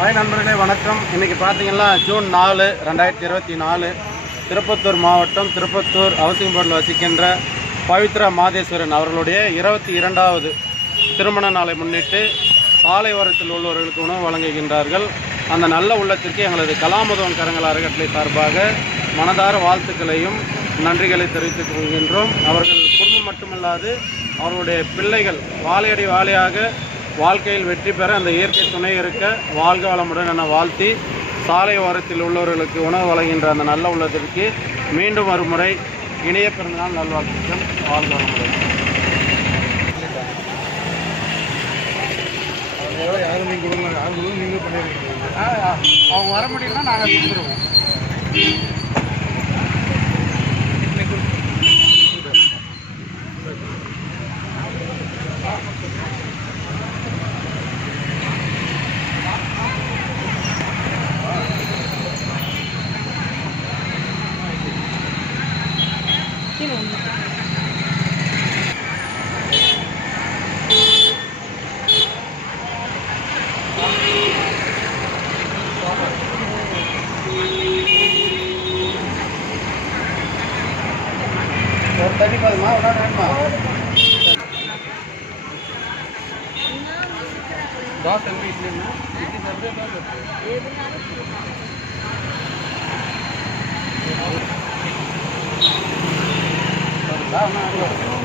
Hi நண்பர்களே, வணக்கம். இன்றைக்கி பார்த்தீங்கன்னா ஜூன் 4, 2024 திருப்பத்தூர் மாவட்டம் திருப்பத்தூர் ஹவுசிங் போர்டில் வசிக்கின்ற பவித்ரா மாதேஸ்வரன் அவர்களுடைய 22வது திருமண நாளை முன்னிட்டு சாலை ஓரத்தில் உள்ளவர்களுக்கு உணவு வழங்குகின்றார்கள். அந்த நல்ல உள்ளத்திற்கு எங்களது கலாமுதவன் கரங்கள் அறக்கட்டளை சார்பாக மனதார வாழ்த்துக்களையும் நன்றிகளை தெரிவித்துக் கொள்கின்றோம். அவர்கள் குடும்பம் மட்டுமல்லாது அவர்களுடைய பிள்ளைகள் வாழையடி வாழையாக வாழ்க்கையில் வெற்றி பெற அந்த இயற்கை துணை இருக்க வாழ்க வளமுடன் என வாழ்த்தி சாலை ஓரத்தில் உள்ளவர்களுக்கு உணவு வழங்குகின்ற அந்த நல்ல உள்ளத்திற்கு மீண்டும் ஒரு முறை இணைய பிறந்தநாள் நல்வாழ்த்துக்கள். வாழ்க வளமுடன். யாரும் நீங்கள் கொடுங்க, யாரும் நீங்கள் பண்ணியிருக்கீங்க. அவங்க வர முடியும்னா நாங்கள் கொடுத்துருவோம். ஒரு தண்ணி பாதுமா ஒரு வேணுமா? தோசை வீட்லேருந்து தோசை